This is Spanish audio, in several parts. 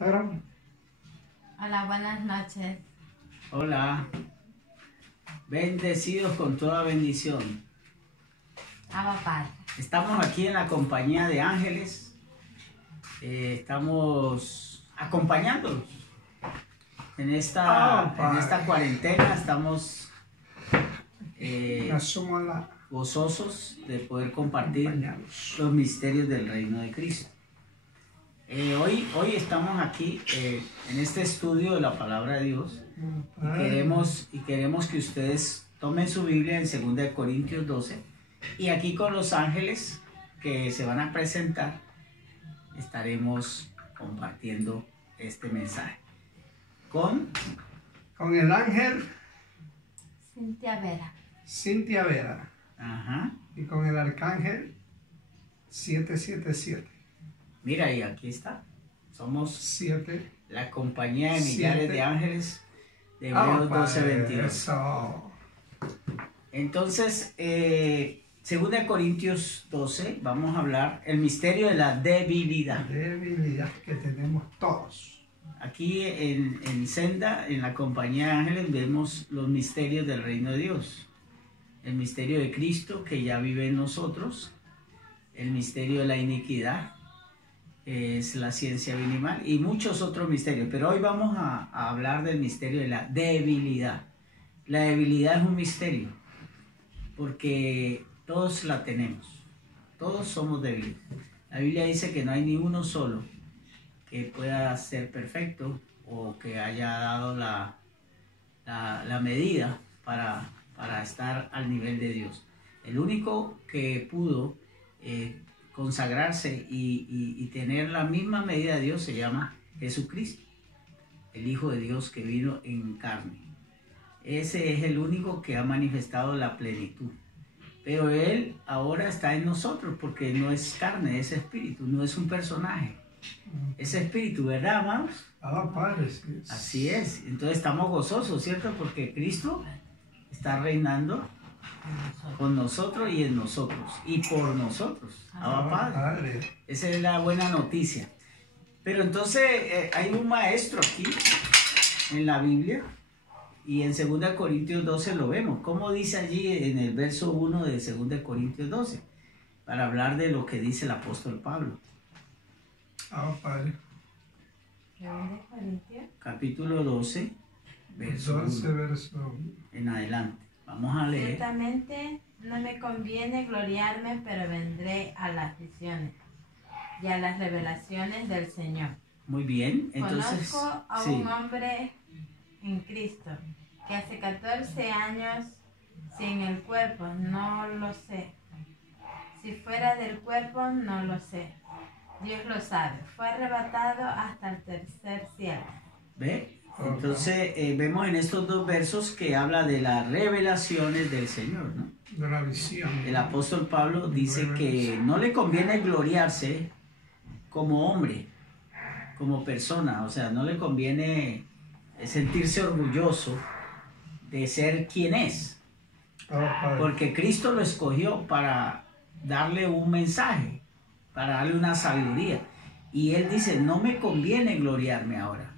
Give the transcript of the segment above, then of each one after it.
Pero, Hola, buenas noches. Hola, bendecidos con toda bendición. Abba Padre. Estamos aquí en la compañía de ángeles, estamos acompañándolos en esta cuarentena, estamos asumo la gozosos de poder compartir acompañados. los misterios del reino de Cristo. Hoy estamos aquí en este estudio de la palabra de Dios y queremos que ustedes tomen su Biblia en 2 Corintios 12 y aquí con los ángeles que se van a presentar estaremos compartiendo este mensaje con el ángel Cintia Vera. Ajá. Y con el arcángel 777. Mira, y aquí está. Somos 7. la compañía de millares 7. de ángeles de Hebreos 12:22. Eso. Entonces, 2 Corintios 12, vamos a hablar el misterio de la debilidad. Debilidad que tenemos todos. Aquí en Senda, en la compañía de ángeles, vemos los misterios del reino de Dios. El misterio de Cristo que ya vive en nosotros, el misterio de la iniquidad, es la ciencia minimal y muchos otros misterios. Pero hoy vamos a hablar del misterio de la debilidad. La debilidad es un misterio porque todos la tenemos. Todos somos débiles. La Biblia dice que no hay ni uno solo que pueda ser perfecto o que haya dado la medida para estar al nivel de Dios. El único que pudo consagrarse y tener la misma medida de Dios se llama Jesucristo, el Hijo de Dios que vino en carne. Ese es el único que ha manifestado la plenitud. Pero Él ahora está en nosotros porque no es carne, es espíritu, no es un personaje. Es espíritu, ¿verdad, amados? Padre, sí. Así es. Entonces estamos gozosos, ¿cierto? Porque Cristo está reinando con nosotros y en nosotros y por nosotros. Padre. Esa es la buena noticia. Pero entonces hay un maestro aquí en la Biblia y en 2 Corintios 12 lo vemos. ¿Cómo dice allí en el verso 1 de 2 Corintios 12? Para hablar de lo que dice el apóstol Pablo. Padre. Capítulo 12, verso 1 en adelante. Vamos a leer. Ciertamente no me conviene gloriarme, pero vendré a las visiones y a las revelaciones del Señor. Muy bien, entonces Conozco a un hombre en Cristo que hace 14 años, si en el cuerpo, no lo sé. Si fuera del cuerpo, no lo sé. Dios lo sabe. Fue arrebatado hasta el tercer cielo. ¿Ve? Entonces vemos en estos dos versos que habla de las revelaciones del Señor, ¿no? De la visión. El apóstol Pablo dice que no le conviene gloriarse como hombre, como persona, o sea, no le conviene sentirse orgulloso de ser quien es, porque Cristo lo escogió para darle un mensaje, para darle una sabiduría, y él dice, no me conviene gloriarme ahora.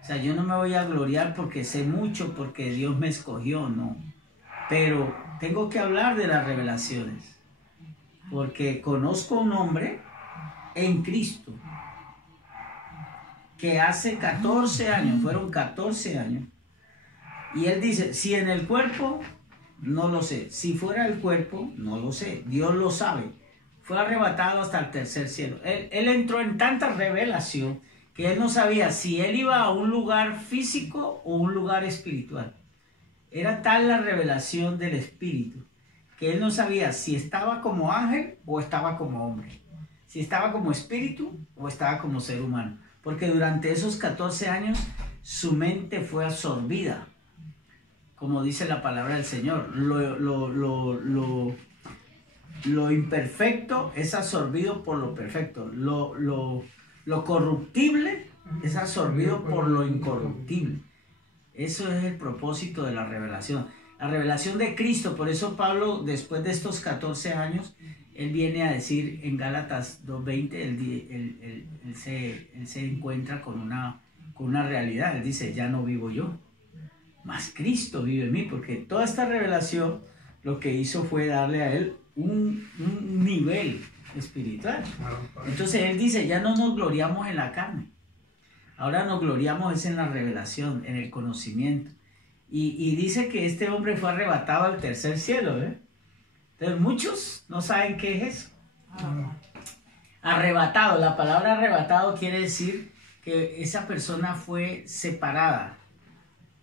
O sea, yo no me voy a gloriar porque sé mucho, porque Dios me escogió, no. Pero tengo que hablar de las revelaciones, porque conozco un hombre en Cristo que hace 14 años, fueron 14 años, y él dice, si en el cuerpo, no lo sé, si fuera el cuerpo, no lo sé, Dios lo sabe. Fue arrebatado hasta el tercer cielo. Él entró en tanta revelación que él no sabía si él iba a un lugar físico o un lugar espiritual. Era tal la revelación del Espíritu que él no sabía si estaba como ángel o estaba como hombre, si estaba como espíritu o estaba como ser humano, porque durante esos 14 años su mente fue absorbida, como dice la palabra del Señor. Lo imperfecto es absorbido por lo perfecto. Lo corruptible es absorbido por lo incorruptible. Eso es el propósito de la revelación. La revelación de Cristo. Por eso Pablo, después de estos 14 años, Él viene a decir en Gálatas 2:20, él se encuentra con una realidad. Él dice, ya no vivo yo, mas Cristo vive en mí, porque toda esta revelación lo que hizo fue darle a él un nivel espiritual. Entonces él dice, ya no nos gloriamos en la carne, ahora nos gloriamos es en la revelación, en el conocimiento. Y dice que este hombre fue arrebatado al tercer cielo, ¿eh? Entonces muchos no saben qué es eso. Arrebatado, la palabra arrebatado quiere decir que esa persona fue separada,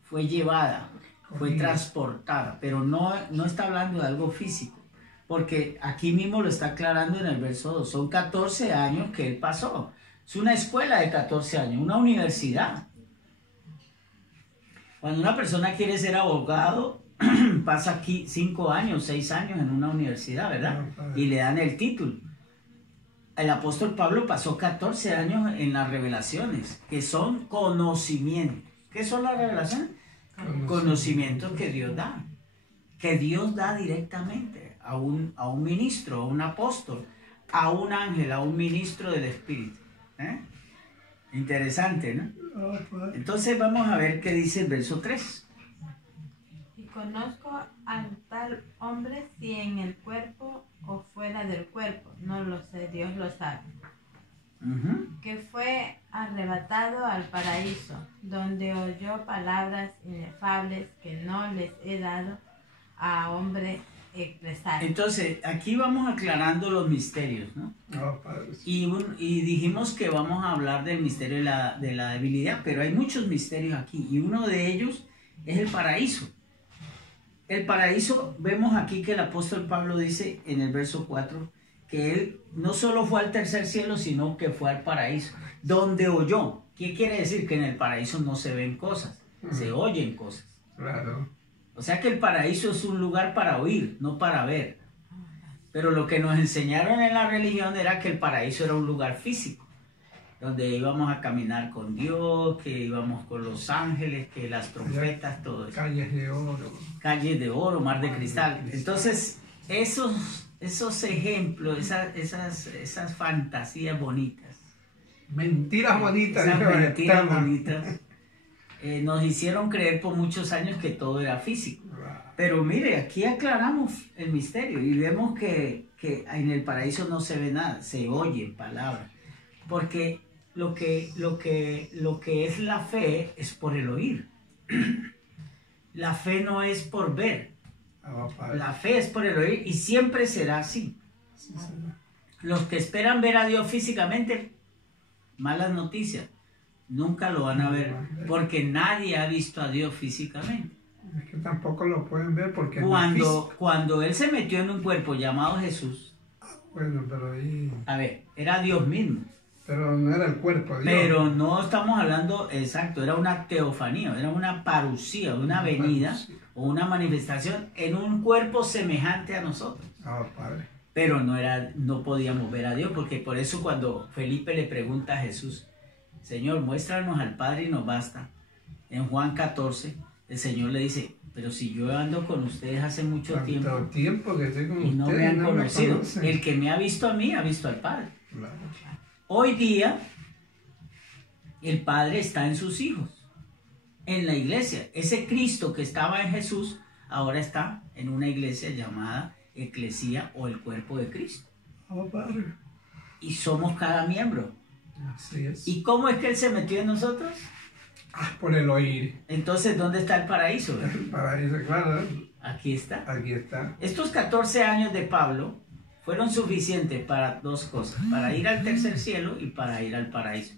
fue llevada, fue transportada, pero no está hablando de algo físico, porque aquí mismo lo está aclarando en el verso 2, son 14 años que él pasó, es una escuela de 14 años, una universidad. Cuando una persona quiere ser abogado, pasa aquí 5 años, 6 años en una universidad, ¿verdad? Y le dan el título. El apóstol Pablo pasó 14 años en las revelaciones, que son conocimientos. ¿Qué son las revelaciones? Conocimientos que Dios da directamente a un ministro, a un apóstol, a un ángel, a un ministro del Espíritu. Interesante, ¿no? Entonces vamos a ver qué dice el verso 3. Y conozco al tal hombre si en el cuerpo o fuera del cuerpo, no lo sé, Dios lo sabe. Que fue arrebatado al paraíso, donde oyó palabras inefables que no les he dado a hombre expresar. Entonces, aquí vamos aclarando los misterios, ¿no? Y dijimos que vamos a hablar del misterio de la debilidad, pero hay muchos misterios aquí, y uno de ellos es el paraíso. El paraíso, vemos aquí que el apóstol Pablo dice en el verso 4, que él no solo fue al tercer cielo, sino que fue al paraíso, donde oyó. ¿Qué quiere decir? Que en el paraíso no se ven cosas, se oyen cosas. Claro. O sea que el paraíso es un lugar para oír, no para ver. Pero lo que nos enseñaron en la religión era que el paraíso era un lugar físico, donde íbamos a caminar con Dios, que íbamos con los ángeles, que las trompetas, todo eso. Calles de oro. Calles de oro, mar de cristal. Entonces, esos ejemplos, esas fantasías bonitas. Mentiras bonitas. Esas mentiras bonitas nos hicieron creer por muchos años que todo era físico. Pero mire, aquí aclaramos el misterio y vemos que en el paraíso no se ve nada, se oyen palabras. Porque lo que es la fe es por el oír. La fe no es por ver. La fe es por el oír y siempre será así. Los que esperan ver a Dios físicamente, malas noticias, nunca lo van a ver, porque nadie ha visto a Dios físicamente. Es que tampoco lo pueden ver porque cuando Él se metió en un cuerpo llamado Jesús, bueno, pero ahí... a ver, era Dios mismo. Pero no era el cuerpo de Dios. Pero no estamos hablando, exacto, era una teofanía, era una parucía, una venida o una manifestación en un cuerpo semejante a nosotros. Padre. Pero no podíamos ver a Dios, porque por eso cuando Felipe le pregunta a Jesús, Señor, muéstranos al Padre y nos basta. En Juan 14, el Señor le dice, pero si yo ando con ustedes hace mucho tiempo que estoy con y no ustedes, me han no conocido. me conocen. El que me ha visto a mí, ha visto al Padre. Claro. Hoy día, el Padre está en sus hijos, en la iglesia. Ese Cristo que estaba en Jesús, ahora está en una iglesia llamada Eclesía o el cuerpo de Cristo. Padre. Y somos cada miembro. Así es. ¿Y cómo es que Él se metió en nosotros? Por el oír. Entonces, ¿dónde está el paraíso? El paraíso, claro. Aquí está. Aquí está. Estos 14 años de Pablo fueron suficientes para dos cosas, para ir al tercer cielo y para ir al paraíso.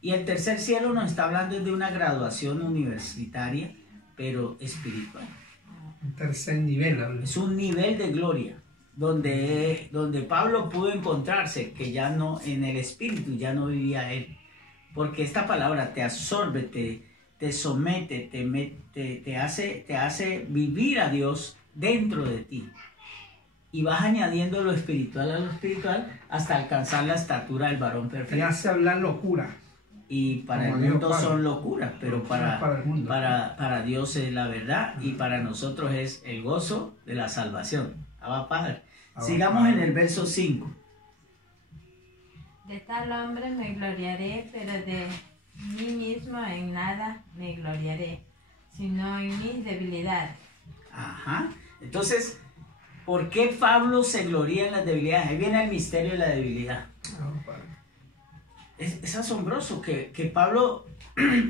Y el tercer cielo nos está hablando de una graduación universitaria, pero espiritual. Un tercer nivel. Es un nivel de gloria, donde Pablo pudo encontrarse, que ya no, en el espíritu ya no vivía él. Porque esta palabra te absorbe, te somete, te hace vivir a Dios dentro de ti. Y vas añadiendo lo espiritual a lo espiritual hasta alcanzar la estatura del varón perfecto. Te hace hablar locura. Y para el mundo son locuras, pero para Dios es la verdad y para nosotros es el gozo de la salvación. Abba Padre. Sigamos en el verso 5. De tal hombre me gloriaré, pero de mí mismo en nada me gloriaré, sino en mis debilidades. Ajá. Entonces, ¿por qué Pablo se gloría en las debilidades? Ahí viene el misterio de la debilidad. Es asombroso que Pablo,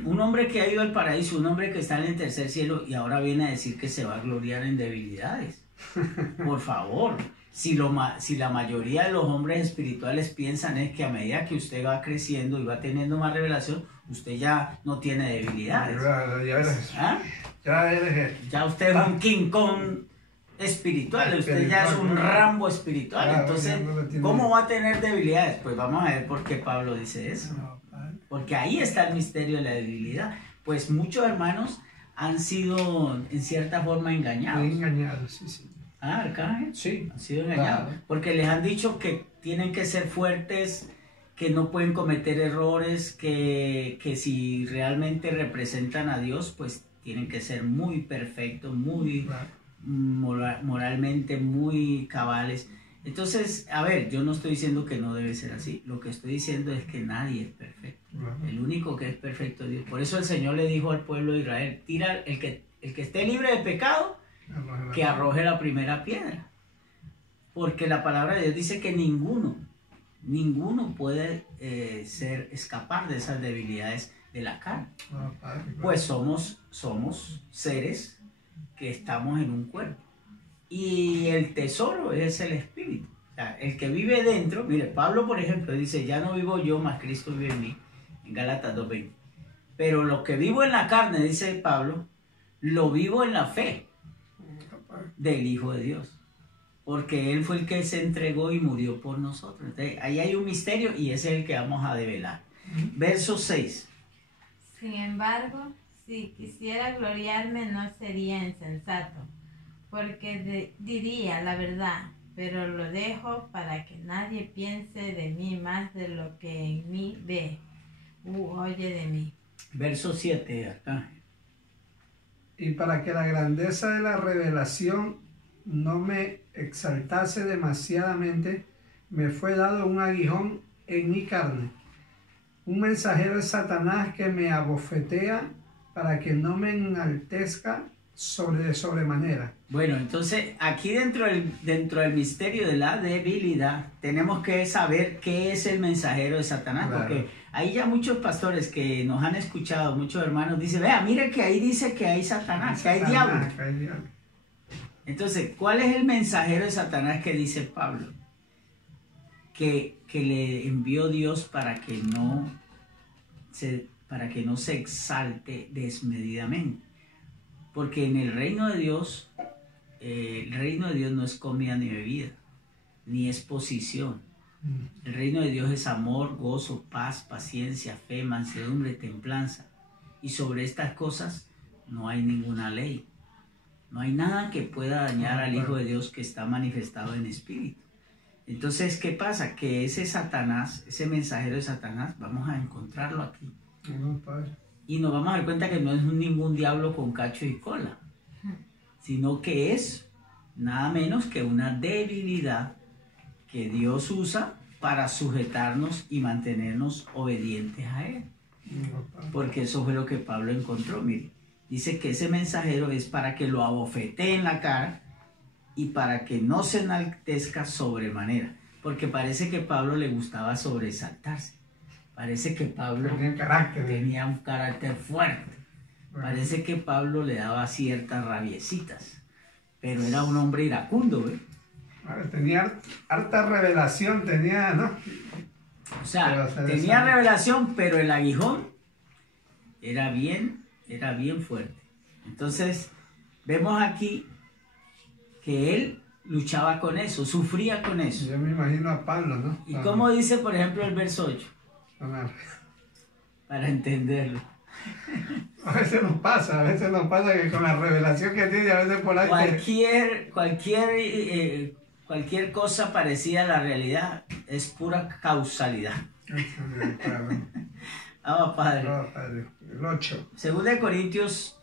un hombre que ha ido al paraíso, un hombre que está en el tercer cielo y ahora viene a decir que se va a gloriar en debilidades. Por favor, si la mayoría de los hombres espirituales piensan es que a medida que usted va creciendo y va teniendo más revelación, usted ya no tiene debilidades. Ya usted es un King Kong espiritual, usted ya es un Rambo espiritual. Entonces, ¿cómo va a tener debilidades? Pues vamos a ver por qué Pablo dice eso. Porque ahí está el misterio de la debilidad. Pues muchos hermanos han sido en cierta forma engañados. Engañados, sí. Ah, Arcángel. Sí. Han sido engañados. Claro. Porque les han dicho que tienen que ser fuertes, que no pueden cometer errores, que si realmente representan a Dios, pues tienen que ser muy perfectos, muy moralmente muy cabales. Entonces, a ver, yo no estoy diciendo que no debe ser así. Lo que estoy diciendo es que nadie es perfecto. El único que es perfecto es Dios. Por eso el Señor le dijo al pueblo de Israel, tira el que esté libre de pecado, que arroje la primera piedra. Porque la palabra de Dios dice que ninguno puede escapar de esas debilidades de la carne. Pues somos seres que estamos en un cuerpo. Y el tesoro es el espíritu. O sea, el que vive dentro, mire, Pablo por ejemplo dice, ya no vivo yo, mas Cristo vive en mí, en Gálatas 2:20. Pero lo que vivo en la carne, dice Pablo, lo vivo en la fe del Hijo de Dios. Porque Él fue el que se entregó y murió por nosotros. Entonces, ahí hay un misterio y ese es el que vamos a develar. Verso 6. Sin embargo, si quisiera gloriarme no sería insensato, porque diría la verdad, pero lo dejo para que nadie piense de mí más de lo que en mí ve oye de mí. Verso 7, Arcángel. Y para que la grandeza de la revelación no me exaltase demasiadamente, me fue dado un aguijón en mi carne, un mensajero de Satanás que me abofetea para que no me enaltezca de sobremanera. Bueno, entonces aquí dentro del misterio de la debilidad tenemos que saber qué es el mensajero de Satanás, claro. Porque hay ya muchos pastores que nos han escuchado, muchos hermanos dicen, vea, mire que ahí dice que hay Satanás, que hay diablo. Entonces, ¿cuál es el mensajero de Satanás que dice Pablo? Que le envió Dios para que no se exalte desmedidamente. Porque en el reino de Dios no es comida ni bebida, ni es posición. El reino de Dios es amor, gozo, paz, paciencia, fe, mansedumbre, templanza. Y sobre estas cosas no hay ninguna ley. No hay nada que pueda dañar al Hijo de Dios que está manifestado en espíritu. Entonces, ¿qué pasa? Que ese Satanás, ese mensajero de Satanás, vamos a encontrarlo aquí. Y nos vamos a dar cuenta que no es ningún diablo con cacho y cola, sino que es nada menos que una debilidad que Dios usa para sujetarnos y mantenernos obedientes a Él. Porque eso fue lo que Pablo encontró. Mire, dice que ese mensajero es para que lo abofetee en la cara y para que no se enaltezca sobremanera. Porque parece que a Pablo le gustaba sobresaltarse. Parece que Pablo tenía un carácter fuerte. Parece que Pablo le daba ciertas rabiecitas. Pero era un hombre iracundo, ¿eh? Tenía harta revelación, ¿no? O sea, tenía revelación, pero el aguijón era bien fuerte. Entonces, vemos aquí que él luchaba con eso, sufría con eso. Yo me imagino a Pablo, ¿no? ¿Y cómo dice, por ejemplo, el verso 8? Para entenderlo. A veces nos pasa que con la revelación que tiene, a veces por ahí... Cualquier cosa parecida a la realidad es pura causalidad. Vamos, Padre. El 8. 2 Corintios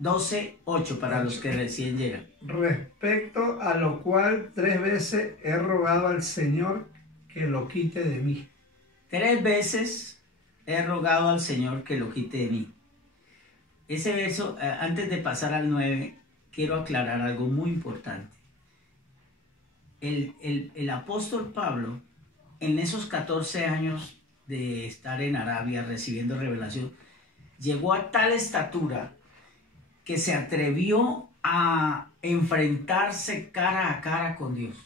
12:8 para los que recién llegan. Respecto a lo cual 3 veces he rogado al Señor que lo quite de mí. 3 veces he rogado al Señor que lo quite de mí. Ese verso, antes de pasar al 9, quiero aclarar algo muy importante. El apóstol Pablo, en esos 14 años de estar en Arabia recibiendo revelación, llegó a tal estatura que se atrevió a enfrentarse cara a cara con Dios.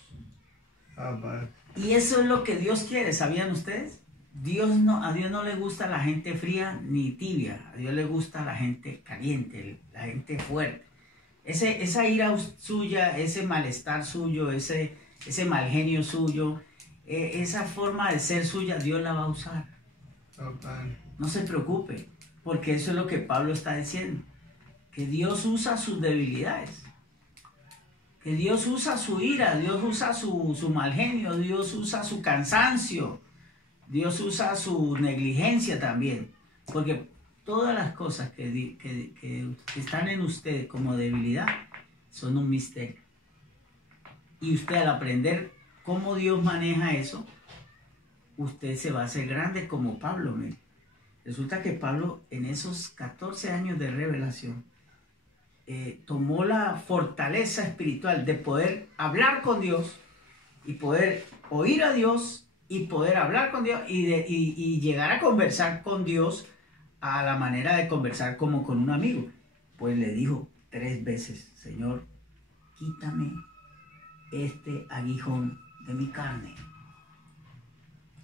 Y eso es lo que Dios quiere, ¿sabían ustedes? A Dios no le gusta la gente fría ni tibia, a Dios le gusta la gente caliente, la gente fuerte. Esa ira suya, ese malestar suyo, ese mal genio suyo, esa forma de ser suya, Dios la va a usar. No se preocupe, porque eso es lo que Pablo está diciendo, que Dios usa sus debilidades, que Dios usa su ira, Dios usa su mal genio, Dios usa su cansancio, Dios usa su negligencia también, porque todas las cosas que están en usted como debilidad son un misterio. Y usted, al aprender cómo Dios maneja eso, usted se va a hacer grande como Pablo. Mire. Resulta que Pablo, en esos 14 años de revelación, tomó la fortaleza espiritual de poder hablar con Dios y poder oír a Dios y poder hablar con Dios y llegar a conversar con Dios a la manera de conversar como con un amigo. Pues le dijo 3 veces, Señor, quítame este aguijón de mi carne.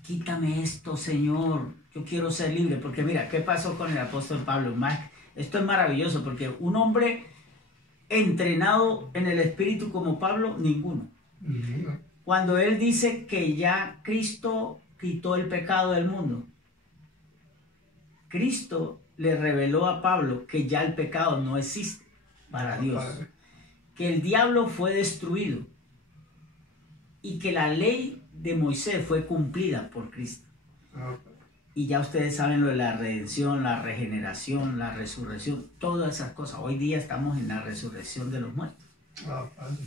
Quítame esto, Señor. Yo quiero ser libre. Porque mira, ¿qué pasó con el apóstol Pablo? Esto es maravilloso, porque un hombre entrenado en el Espíritu como Pablo, ninguno. Cuando él dice que ya Cristo quitó el pecado del mundo, Cristo le reveló a Pablo que ya el pecado no existe para Dios, que el diablo fue destruido y que la ley de Moisés fue cumplida por Cristo. Y ya ustedes saben lo de la redención, la regeneración, la resurrección, todas esas cosas. Hoy día estamos en la resurrección de los muertos.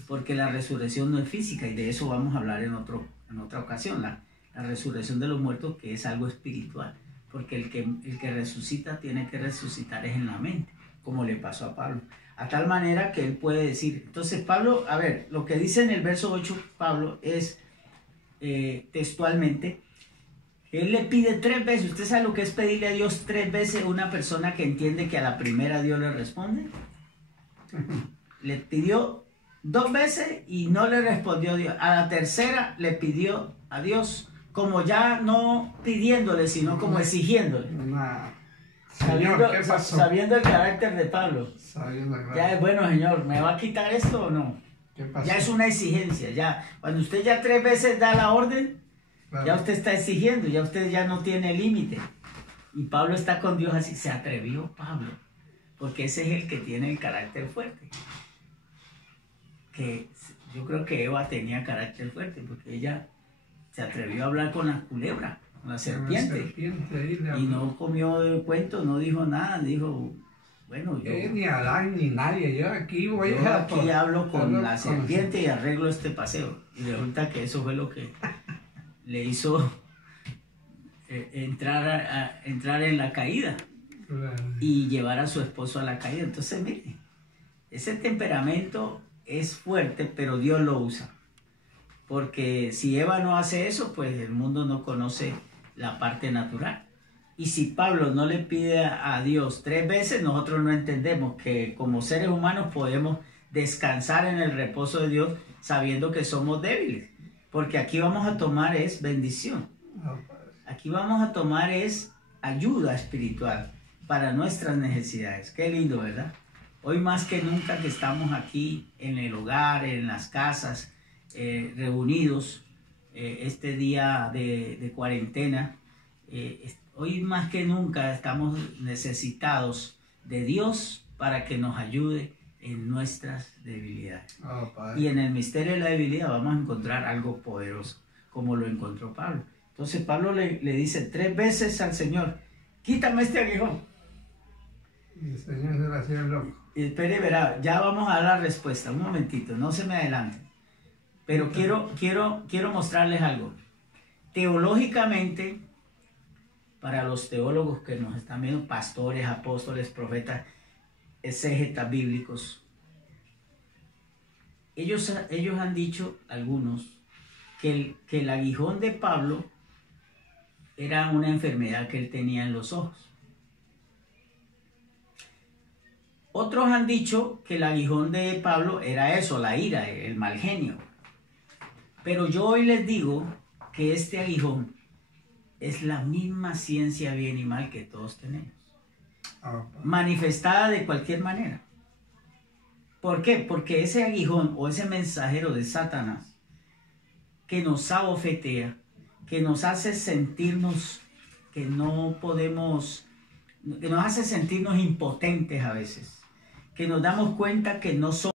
Porque la resurrección no es física, y de eso vamos a hablar en otra ocasión. La resurrección de los muertos, que es algo espiritual. Porque el que resucita tiene que resucitar es en la mente, como le pasó a Pablo. A tal manera que él puede decir. Entonces Pablo, a ver, lo que dice en el verso 8 Pablo es textualmente, él le pide 3 veces. ¿Usted sabe lo que es pedirle a Dios 3 veces a una persona que entiende que a la primera Dios le responde? Le pidió 2 veces y no le respondió Dios. A la tercera le pidió a Dios, como ya no pidiéndole, sino como exigiéndole. Señor, ¿qué pasó? Sabiendo el carácter de Pablo. Ya es bueno, Señor, ¿me va a quitar esto o no? ¿Qué pasó? Ya es una exigencia. Ya, cuando usted ya 3 veces da la orden, ya usted está exigiendo, ya usted ya no tiene límite. Y Pablo está con Dios así. Se atrevió Pablo, porque ese es el que tiene el carácter fuerte. Que yo creo que Eva tenía carácter fuerte, porque ella se atrevió a hablar con la culebra, con la serpiente, y no comió del cuento, no dijo nada, dijo, bueno, yo ni Adán ni nadie, yo aquí hablo con la serpiente y arreglo este paseo. Y resulta que eso fue lo que le hizo entrar en la caída y llevar a su esposo a la caída. Entonces, mire, ese temperamento es fuerte, pero Dios lo usa. Porque si Eva no hace eso, pues el mundo no conoce la parte natural. Y si Pablo no le pide a Dios 3 veces, nosotros no entendemos que como seres humanos podemos descansar en el reposo de Dios sabiendo que somos débiles. Porque aquí vamos a tomar es bendición. Aquí vamos a tomar es ayuda espiritual para nuestras necesidades. Qué lindo, ¿verdad? Hoy más que nunca que estamos aquí en el hogar, en las casas, reunidos, este día de cuarentena, hoy más que nunca estamos necesitados de Dios para que nos ayude en nuestras debilidades. Y en el misterio de la debilidad vamos a encontrar algo poderoso, como lo encontró Pablo. Entonces Pablo le dice 3 veces al Señor, quítame este aguijón. Y el Señor se la hacía loco. Espere, verá, ya vamos a dar la respuesta. Un momentito, no se me adelante. Pero quiero mostrarles algo. Teológicamente, para los teólogos que nos están viendo, pastores, apóstoles, profetas, exégetas bíblicos, ellos han dicho, algunos, que el aguijón de Pablo era una enfermedad que él tenía en los ojos. Otros han dicho que el aguijón de Pablo era eso, la ira, el mal genio. Pero yo hoy les digo que este aguijón es la misma ciencia bien y mal que todos tenemos, manifestada de cualquier manera. ¿Por qué? Porque ese aguijón o ese mensajero de Satanás que nos abofetea, que nos hace sentirnos que no podemos, que nos hace sentirnos impotentes a veces, que nos damos cuenta que no somos